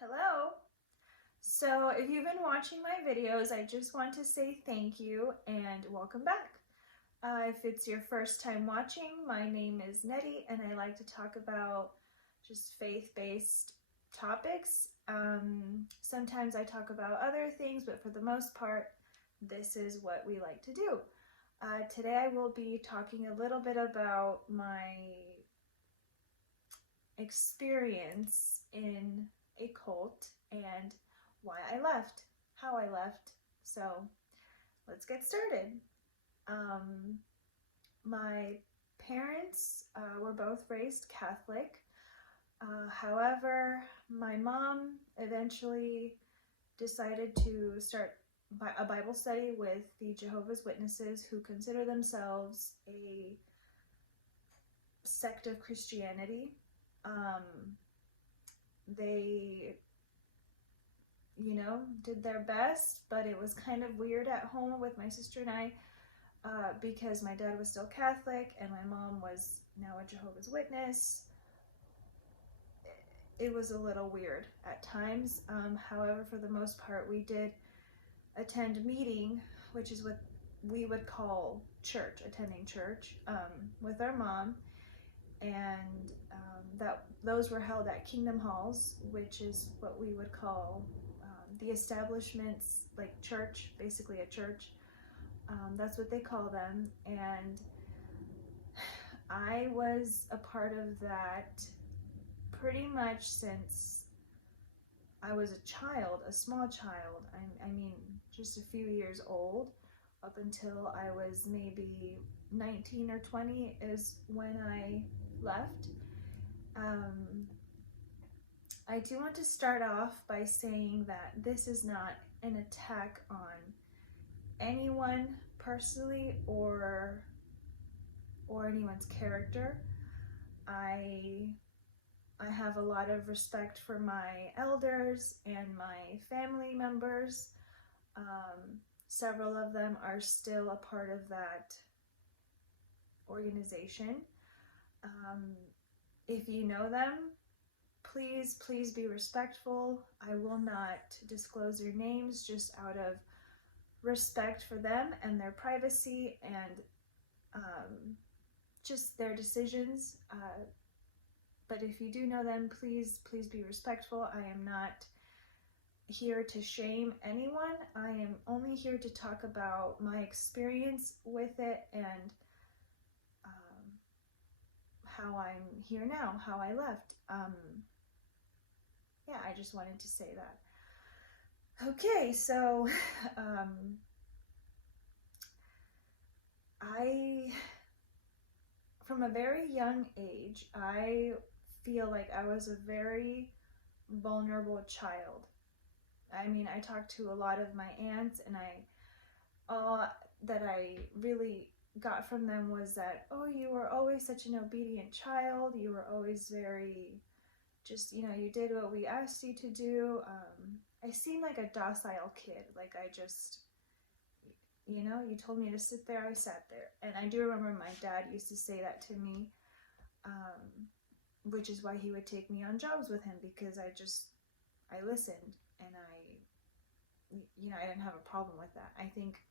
Hello. So if you've been watching my videos, I just want to say thank you and welcome back. If it's your first time watching, my name is Nettie and I like to talk about just faith-based topics. Sometimes I talk about other things, but for the most part, this is what we like to do. Today I will be talking a little bit about my experience in a cult and why I left, how I left. So let's get started. My parents were both raised Catholic. However, my mom eventually decided to start a Bible study with the Jehovah's Witnesses, who consider themselves a sect of Christianity. They did their best, but it was kind of weird at home with my sister and I because my dad was still Catholic and my mom was now a Jehovah's Witness. It was a little weird at times. However, for the most part, we did attend meeting, which is what we would call church, attending church with our mom. And those were held at Kingdom Halls, which is what we would call the establishments, like church, basically a church. That's what they call them. And I was a part of that pretty much since I was a child, a small child. I mean, just a few years old, up until I was maybe 19 or 20 is when I left. I do want to start off by saying that this is not an attack on anyone personally or anyone's character. I have a lot of respect for my elders and my family members. Several of them are still a part of that organization. If you know them, please be respectful. I will not disclose their names just out of respect for them and their privacy and just their decisions. But if you do know them, please be respectful. I am not here to shame anyone. I am only here to talk about my experience with it and how I'm here now, how I left. Yeah, I just wanted to say that. Okay, so from a very young age, I feel like I was a very vulnerable child. I mean, I talked to a lot of my aunts, and all that I really got from them was that, oh, you were always such an obedient child. You were always very, just, you did what we asked you to do. I seemed like a docile kid. Like I just, you told me to sit there, I sat there. And I do remember my dad used to say that to me, which is why he would take me on jobs with him, because I listened and I didn't have a problem with that. I think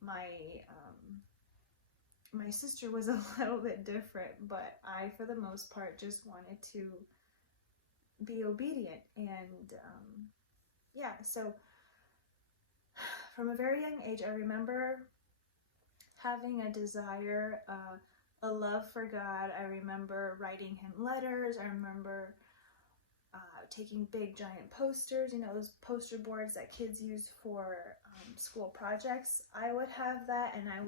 my sister was a little bit different, but I, for the most part, just wanted to be obedient. And yeah, so from a very young age, I remember having a desire, a love for God. I remember writing him letters. I remember taking big giant posters, those poster boards that kids use for school projects. I would have that, and I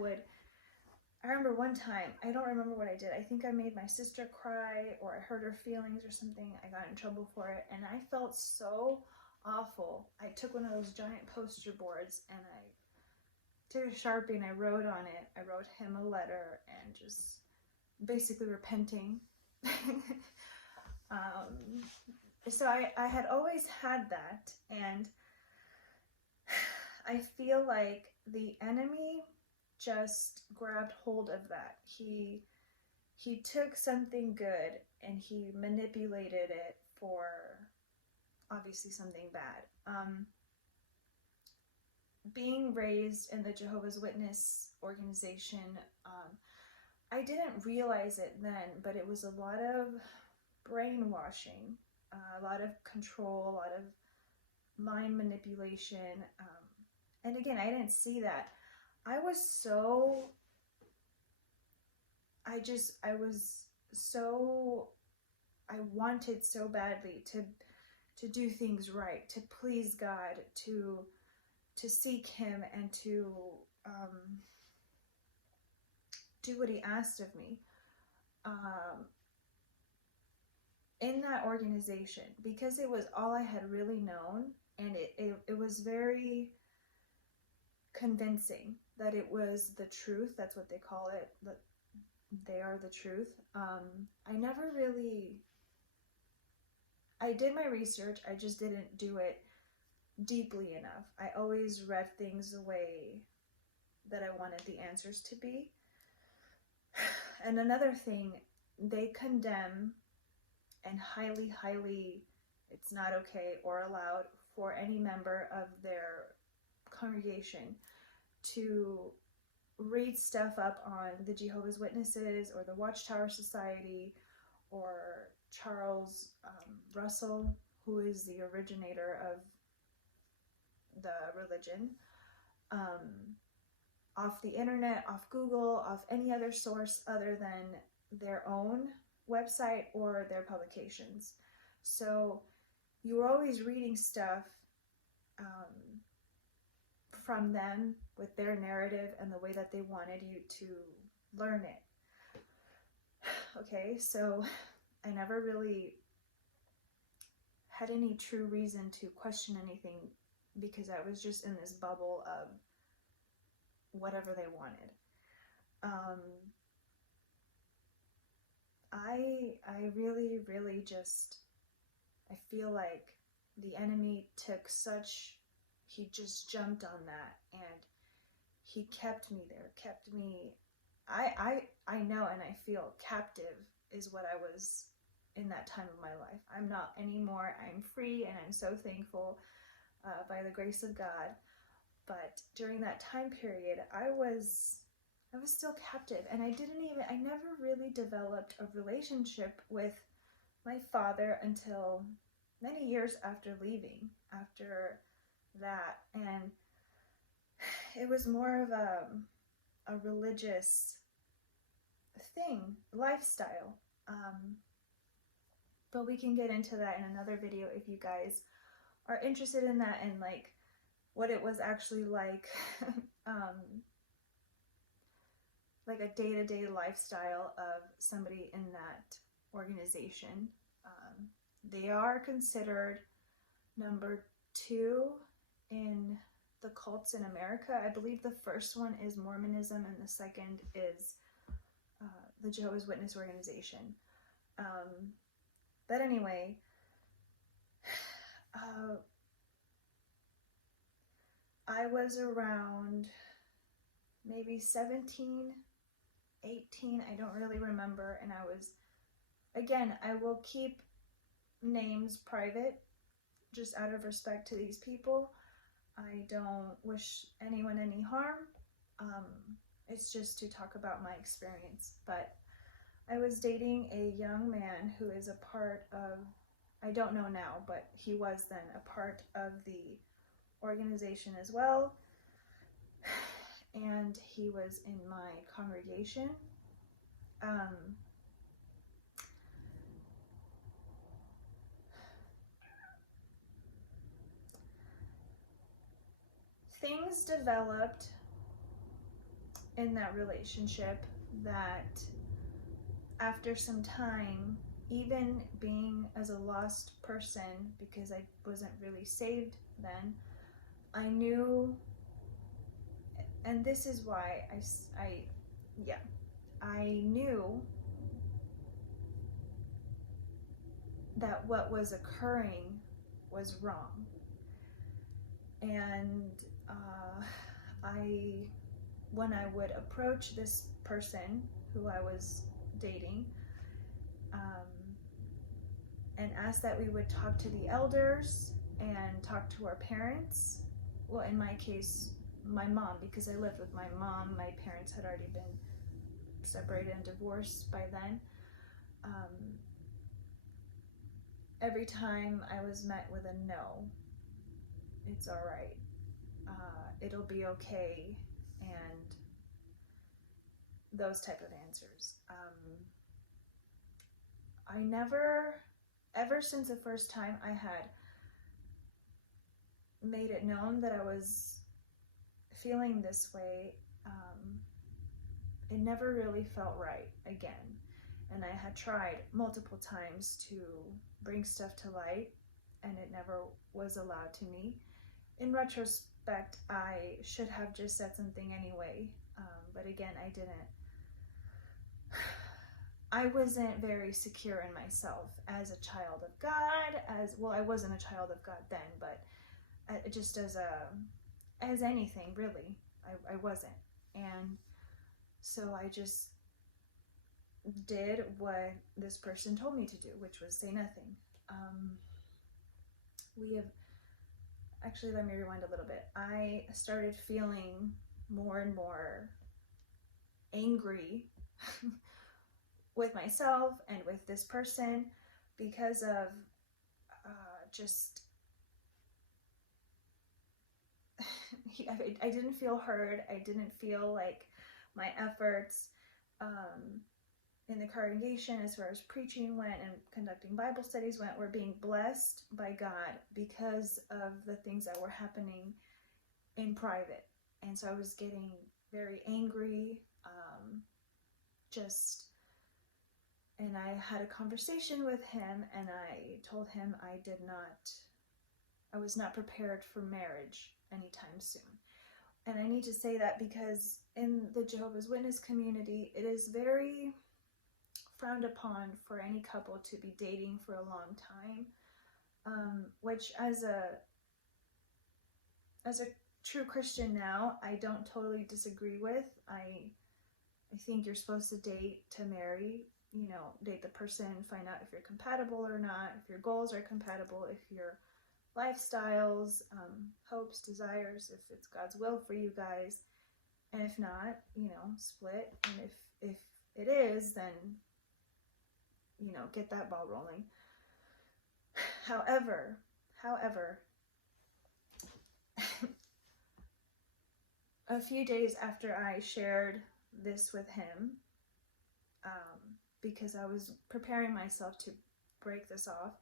remember one time, I don't remember what I did. I think I made my sister cry, or I hurt her feelings or something. I got in trouble for it, and I felt so awful. I took one of those giant poster boards, and I took a Sharpie, and I wrote on it. I wrote him a letter, and just basically repenting. So I had always had that, and I feel like the enemy just grabbed hold of that. He took something good and he manipulated it for obviously something bad. Being raised in the Jehovah's Witness organization, I didn't realize it then, but it was a lot of brainwashing, a lot of control, a lot of mind manipulation. And again, I didn't see that. I wanted so badly to do things right, to please God, to seek Him, and to do what He asked of me in that organization, because it was all I had really known, and it was very convincing that it was the truth. That's what they call it, that they are the truth. I did my research, I just didn't do it deeply enough. I always read things the way that I wanted the answers to be. And another thing, they condemn and highly, it's not okay or allowed for any member of their congregation to read stuff up on the Jehovah's Witnesses or the Watchtower Society or Charles Russell, who is the originator of the religion, off the internet, off Google, off any other source other than their own website or their publications. So you were always reading stuff from them with their narrative and the way that they wanted you to learn it. Okay, so I never really had any true reason to question anything, because I was just in this bubble of whatever they wanted. I really just, I feel like the enemy he just jumped on that, and he kept me there, kept me, I know and I feel captive is what I was in that time of my life. I'm not anymore. I'm free, and I'm so thankful by the grace of God. But during that time period, I was still captive, and I never really developed a relationship with my father until many years after leaving, after that. And it was more of a religious thing, lifestyle. But we can get into that in another video if you guys are interested in that, and like what it was actually like, like a day-to-day lifestyle of somebody in that organization. They are considered number 2 in the cults in America. I believe the first one is Mormonism, and the second is the Jehovah's Witness organization. But anyway, I was around maybe 17, 18, I don't really remember, and I was, again, I will keep names private just out of respect to these people. I don't wish anyone any harm. It's just to talk about my experience. But I was dating a young man who is a part of, I don't know now, but he was then a part of the organization as well. And he was in my congregation. Things developed in that relationship that after some time, even being as a lost person, because I wasn't really saved then, I knew, and this is why I knew that what was occurring was wrong. And when I would approach this person who I was dating, and asked that we would talk to the elders and talk to our parents. Well, in my case, my mom, because I lived with my mom. My parents had already been separated and divorced by then. Every time I was met with a no, it's all right, it'll be okay, and those type of answers. I never, ever since the first time I had made it known that I was feeling this way, it never really felt right again. And I had tried multiple times to bring stuff to light, and it never was allowed to me. In retrospect, I should have just said something anyway, but again, I didn't. I wasn't very secure in myself as a child of God. I wasn't a child of God then, but just as anything really, I wasn't. And so I just did what this person told me to do, which was say nothing. Actually, let me rewind a little bit. I started feeling more and more angry with myself and with this person because of I didn't feel heard. I didn't feel like my efforts in the congregation, as far as preaching went and conducting Bible studies went, were being blessed by God because of the things that were happening in private. And so I was getting very angry, and I had a conversation with him, and I told him I was not prepared for marriage anytime soon. And I need to say that because in the Jehovah's Witness community, it is very frowned upon for any couple to be dating for a long time, which as a true Christian now, I don't totally disagree with. I think you're supposed to date to marry, date the person, find out if you're compatible or not, if your goals are compatible, if your lifestyles, hopes, desires, if it's God's will for you guys, and if not, split. And if it is, then get that ball rolling. However, a few days after I shared this with him, because I was preparing myself to break this off,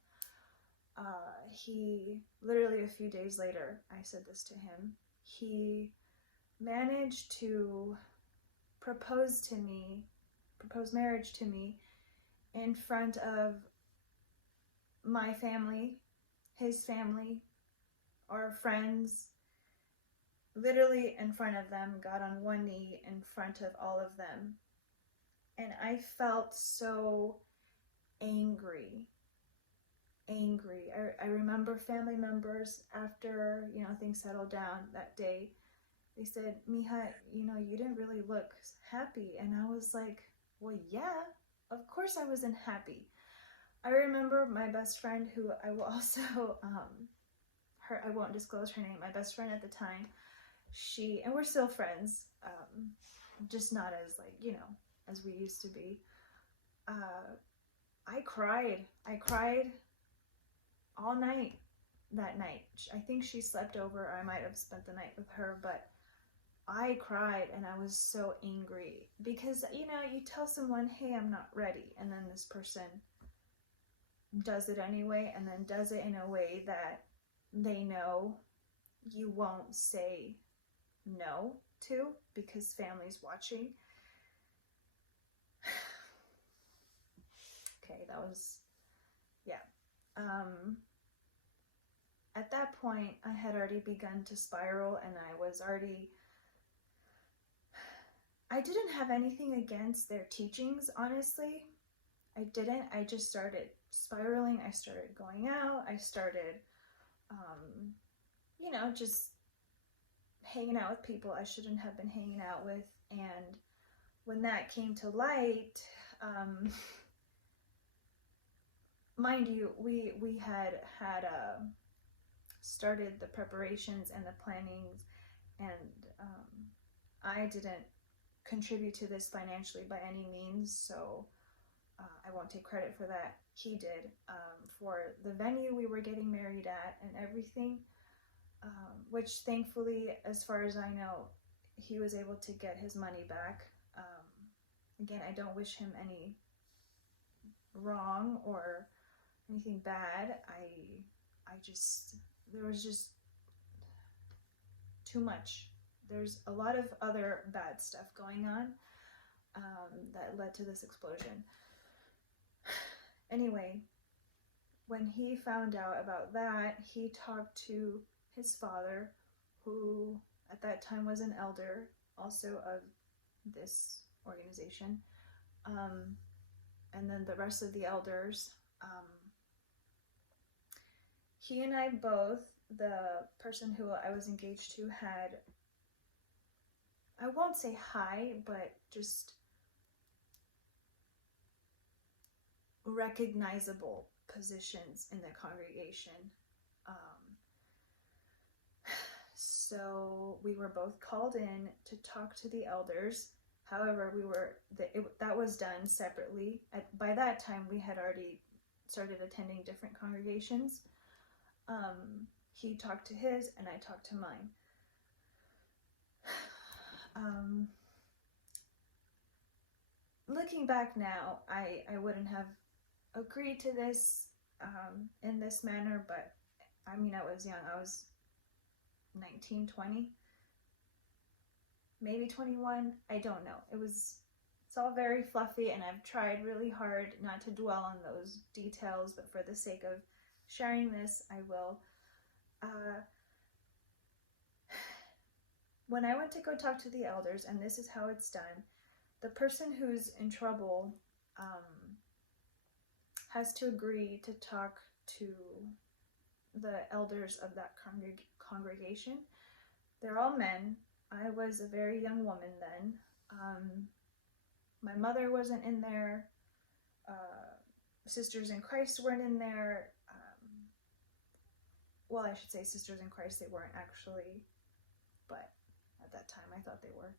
he, literally a few days later, I said this to him, he managed to propose marriage to me in front of my family, his family, our friends, literally in front of them, got on one knee in front of all of them. And I felt so angry. I remember family members, after, things settled down that day, they said, Mija, you didn't really look happy. And I was like, well, yeah, of course I wasn't happy. I remember my best friend, who I will also, I won't disclose her name, my best friend at the time, and we're still friends, just not as as we used to be. I cried all night that night. I think she slept over. I might have spent the night with her, but I cried, and I was so angry because, you tell someone, hey, I'm not ready, and then this person does it anyway, and then does it in a way that they know you won't say no to because family's watching. Okay, that was, yeah. At that point, I had already begun to spiral, and I didn't have anything against their teachings, honestly. I didn't. I just started spiraling. I started going out. I started, just hanging out with people I shouldn't have been hanging out with. And when that came to light, mind you, we had started the preparations and the plannings, and I didn't contribute to this financially by any means, so I won't take credit for that. He did, for the venue we were getting married at and everything, which thankfully, as far as I know, he was able to get his money back. Again, I don't wish him any wrong or anything bad. There was just too much. There's a lot of other bad stuff going on that led to this explosion. Anyway, when he found out about that, he talked to his father, who at that time was an elder also of this organization, and then the rest of the elders. He and I both, the person who I was engaged to, had, I won't say high, but just recognizable positions in the congregation. So we were both called in to talk to the elders. However, that was done separately. By that time, we had already started attending different congregations. He talked to his, and I talked to mine. Looking back now, I wouldn't have agreed to this in this manner, but I mean, I was young. I was 19, 20, maybe 21. I don't know. It's all very fluffy, and I've tried really hard not to dwell on those details, but for the sake of sharing this, I will. When I went to go talk to the elders, and this is how it's done, the person who's in trouble has to agree to talk to the elders of that congregation. They're all men. I was a very young woman then. My mother wasn't in there. Sisters in Christ weren't in there. Well, I should say sisters in Christ, they weren't actually, but at that time I thought they were.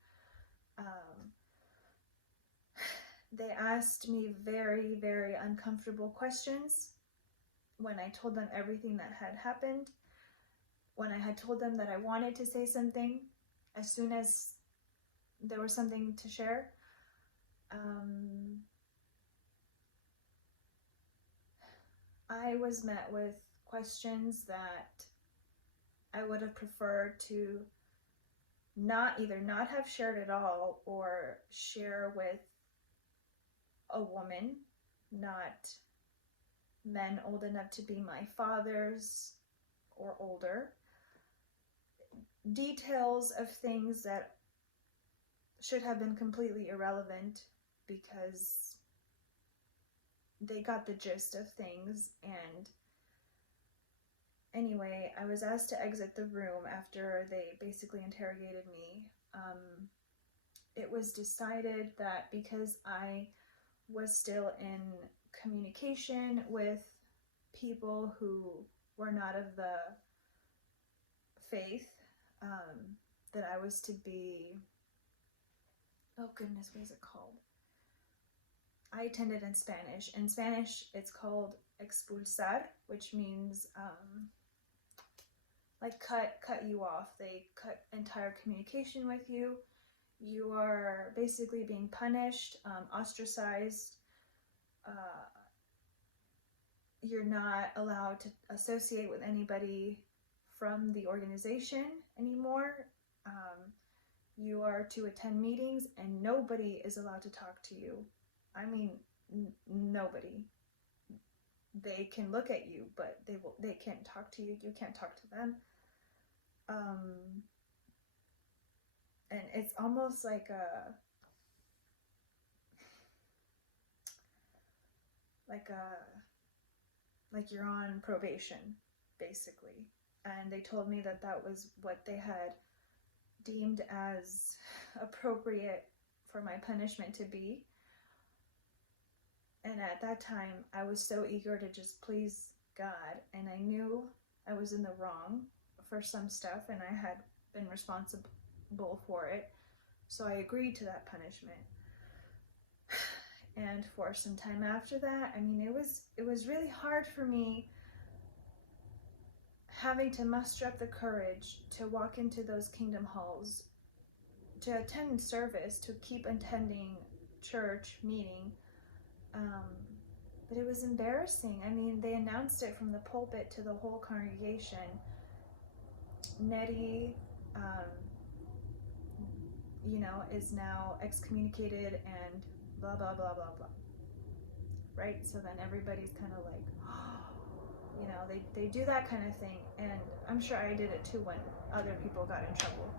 They asked me very, very uncomfortable questions when I told them everything that had happened. When I had told them that I wanted to say something, as soon as there was something to share, I was met with questions that I would have preferred to either not have shared at all, or share with a woman, not men old enough to be my fathers or older. Details of things that should have been completely irrelevant, because they got the gist of things. And anyway, I was asked to exit the room after they basically interrogated me. It was decided that because I was still in communication with people who were not of the faith, that I was to be, oh goodness, what is it called? I attended in Spanish. In Spanish, it's called expulsar, which means like cut you off. They cut entire communication with you. You are basically being punished, ostracized. You're not allowed to associate with anybody from the organization anymore. You are to attend meetings, and nobody is allowed to talk to you. I mean, nobody. They can look at you, but they can't talk to you. You can't talk to them. And it's almost like you're on probation, basically. And they told me that that was what they had deemed as appropriate for my punishment to be. And at that time, I was so eager to just please God, and I knew I was in the wrong for some stuff, and I had been responsible for it. So I agreed to that punishment. And for some time after that, I mean, it was really hard for me having to muster up the courage to walk into those kingdom halls, to attend service, to keep attending church meeting. But it was embarrassing. I mean, they announced it from the pulpit to the whole congregation. Nettie, is now excommunicated and blah, blah, blah, blah, blah. Right? So then everybody's kind of like, they do that kind of thing. And I'm sure I did it too when other people got in trouble.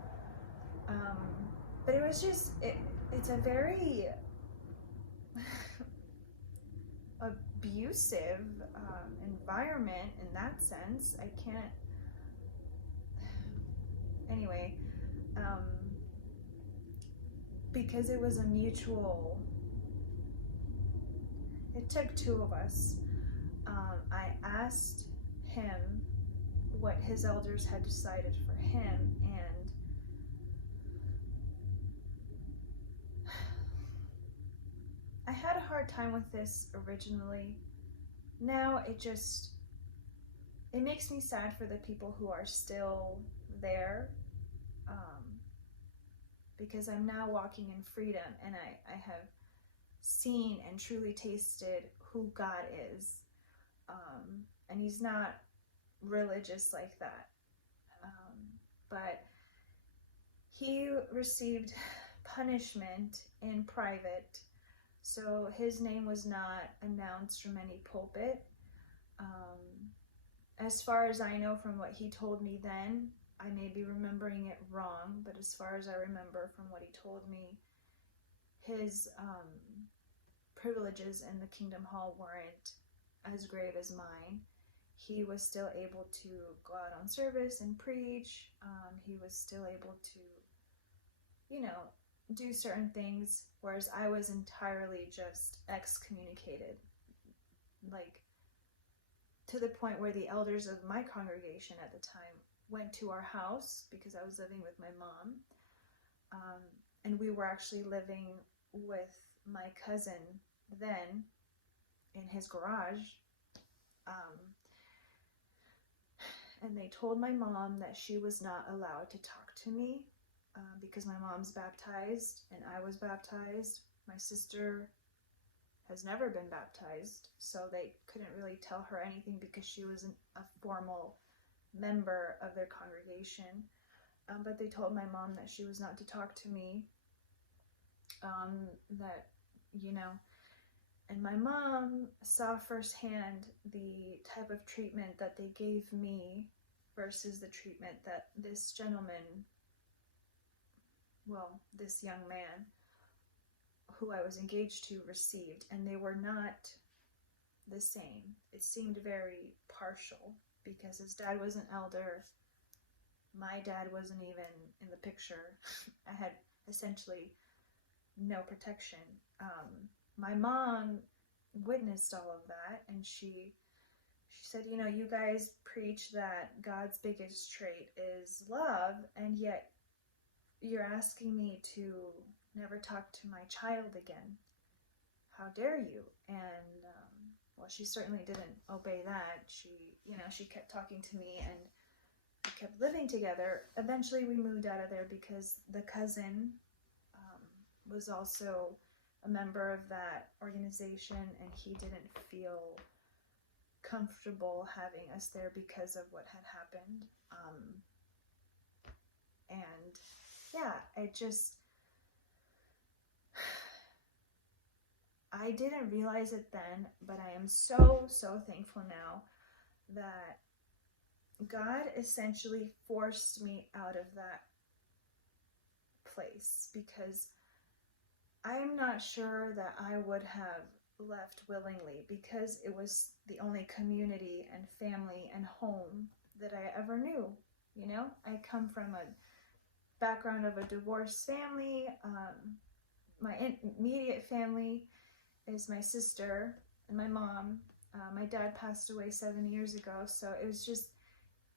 But it was just, it's a very abusive environment in that sense. I can't, anyway, because it was a mutual, it took two of us. I asked him what his elders had decided for him, and I had a hard time with this originally. Now it makes me sad for the people who are still there, because I'm now walking in freedom, and I have seen and truly tasted who God is, and he's not religious like that, but he received punishment in private, so his name was not announced from any pulpit. As far as I know from what he told me then, I may be remembering it wrong, but as far as I remember from what he told me, his privileges in the Kingdom Hall weren't as grave as mine. He was still able to go out on service and preach. He was still able to, do certain things, whereas I was entirely just excommunicated. Like, to the point where the elders of my congregation at the time went to our house, because I was living with my mom, and we were actually living with my cousin then in his garage, and they told my mom that she was not allowed to talk to me, because my mom's baptized and I was baptized. My sister has never been baptized, so they couldn't really tell her anything because she wasn't a formal member of their congregation. But they told my mom that she was not to talk to me, that, and my mom saw firsthand the type of treatment that they gave me versus the treatment that this gentleman, this young man who I was engaged to, received, and they were not the same. It seemed very partial, because his dad was an elder. My dad wasn't even in the picture. I had essentially no protection. My mom witnessed all of that, and she said, you guys preach that God's biggest trait is love, and yet you're asking me to never talk to my child again. How dare you? And she certainly didn't obey that. She kept talking to me, and we kept living together. Eventually we moved out of there because the cousin was also a member of that organization, and he didn't feel comfortable having us there because of what had happened. And yeah, I didn't realize it then, but I am so, so thankful now that God essentially forced me out of that place, because I'm not sure that I would have left willingly, because it was the only community and family and home that I ever knew. I come from a background of a divorced family. My immediate family is my sister and my mom. My dad passed away 7 years ago, so it was just,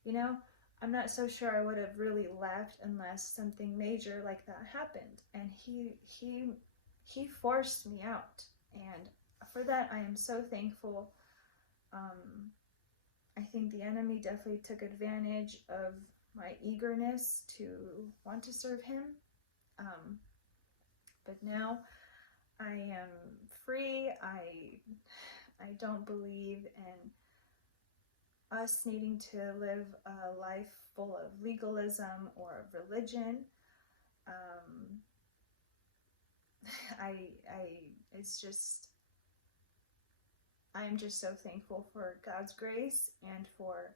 you know, I'm not so sure I would have really left unless something major like that happened. And he forced me out, and for that I am so thankful. I think the enemy definitely took advantage of my eagerness to want to serve him. But now I am free. I don't believe in us needing to live a life full of legalism or religion. I'm just so thankful for God's grace and for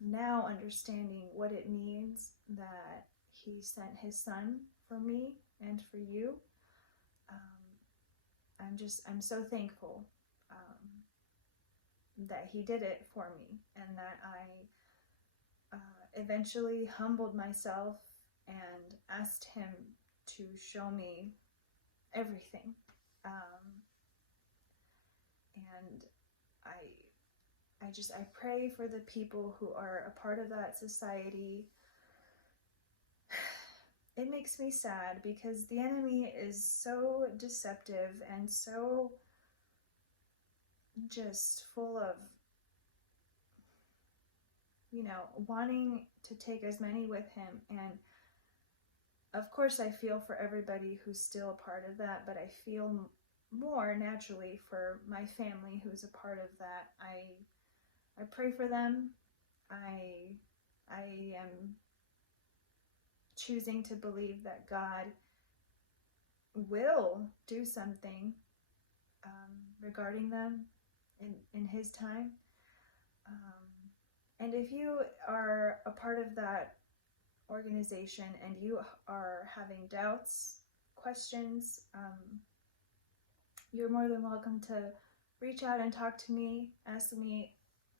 now understanding what it means that he sent his son for me and for you. I'm so thankful that he did it for me, and that I eventually humbled myself and asked him to show me everything. And I pray for the people who are a part of that society. It makes me sad because the enemy is so deceptive and so just full of, you know, wanting to take as many with him. And of course I feel for everybody who's still a part of that, but I feel more naturally for my family who's a part of that. I pray for them. I am choosing to believe that God will do something regarding them in his time. And if you are a part of that organization and you are having doubts, questions, you're more than welcome to reach out and talk to me, ask me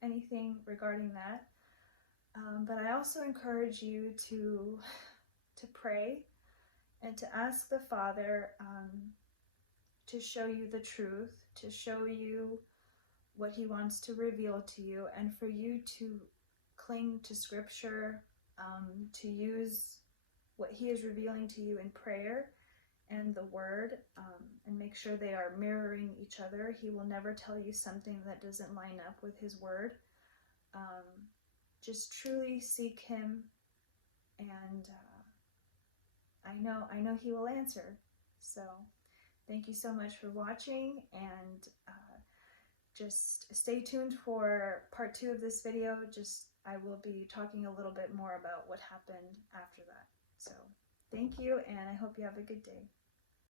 anything regarding that. But I also encourage you to pray and to ask the Father to show you the truth, to show you what he wants to reveal to you, and for you to cling to Scripture, to use what he is revealing to you in prayer and the Word, and make sure they are mirroring each other. He will never tell you something that doesn't line up with his Word. Just truly seek him, and I know he will answer. So thank you so much for watching, and just stay tuned for part 2 of this video. I will be talking a little bit more about what happened after that. So thank you, and I hope you have a good day.